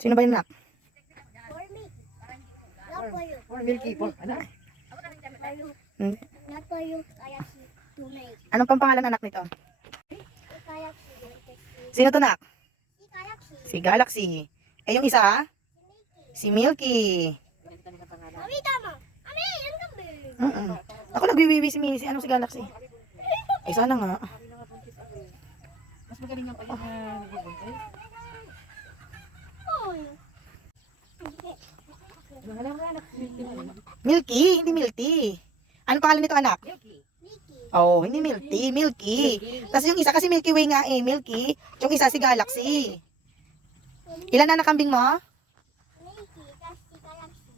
Sino ba yun, nak? For me. Not for you. For Milky, for anak. For you. Hmm? Not for you. Kaya si Tunay. Anong pangalan anak nito? Kaya si Sino to, nak? Si Kaya si Si Galaxy. Eh, yung isa, si Milky. Mami, tama. Mami, yan kami. Ako nagwiwiwi si Milky. Anong si Galaxy? Eh, sana nga. Mas magaling ang pag nagbubuntis. Oy. Alam mo anak, Milky na rin. Milky, hindi Milky. Anong pangalan nito, anak? Milky. Mickey. Oh, hindi Milky, Milky. Tapos yung isa kasi Milky Way nga eh, Milky. Yung isa si Galaxy. Ilan na nakambing mo? Mickey. Kasi Galaxy.